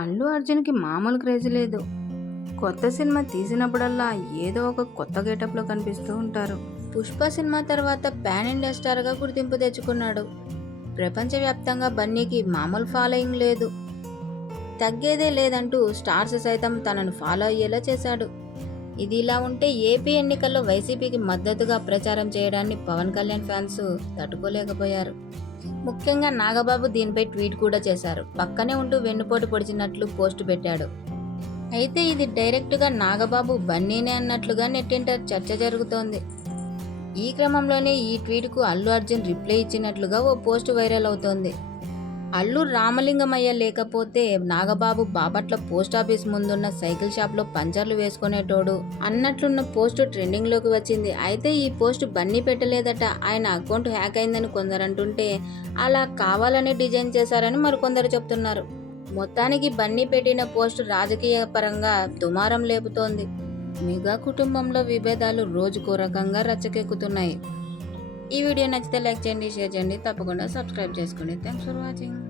అల్లు అర్జున్కి మామూలు క్రేజ్ లేదు. కొత్త సినిమా తీసినప్పుడల్లా ఏదో ఒక కొత్త గెటప్లో కనిపిస్తూ ఉంటారు. పుష్ప సినిమా తర్వాత పాన్ ఇండియా స్టార్గా గుర్తింపు తెచ్చుకున్నాడు. ప్రపంచవ్యాప్తంగా బన్నీకి మామూలు ఫాలోయింగ్ లేదు. తగ్గేదే లేదంటూ స్టార్స్ సైతం తనను ఫాలో అయ్యేలా చేశాడు. ఇది ఇలా ఉంటే ఏపీ ఎన్నికల్లో వైసీపీకి మద్దతుగా ప్రచారం చేయడాన్ని పవన్ కళ్యాణ్ ఫ్యాన్స్ తట్టుకోలేకపోయారు. ముఖ్యంగా నాగబాబు దీనిపై ట్వీట్ కూడా చేశారు. పక్కనే ఉంటూ వెన్నుపోటు పొడిచినట్లు పోస్టు పెట్టాడు. అయితే ఇది డైరెక్టుగా నాగబాబు బన్నీనే అన్నట్లుగా నెట్టింట చర్చ జరుగుతోంది. ఈ క్రమంలోనే ఈ ట్వీట్కు అల్లు అర్జున్ రిప్లై ఇచ్చినట్లుగా ఓ పోస్టు వైరల్ అవుతోంది. అల్లు రామలింగమయ్య లేకపోతే నాగబాబు బాపట్ల పోస్టాఫీస్ ముందున్న సైకిల్ షాప్లో పంచర్లు వేసుకునేటోడు అన్నట్లున్న పోస్టు ట్రెండింగ్లోకి వచ్చింది. అయితే ఈ పోస్టు బన్నీ పెట్టలేదట. ఆయన అకౌంట్ హ్యాక్ అయిందని కొందరు అంటుంటే అలా కావాలని డిజైన్ చేశారని మరికొందరు చెప్తున్నారు. మొత్తానికి బన్నీ పెట్టిన పోస్టు రాజకీయ పరంగా దుమారం లేపుతోంది. మెగా కుటుంబంలో విభేదాలు రోజుకో రకంగా రచ్చకెక్కుతున్నాయి. ఈ వీడియో నచ్చితే లైక్ చేయండి, షేర్ చేయండి, తప్పకుండా సబ్స్క్రైబ్ చేసుకోండి. Thanks for watching.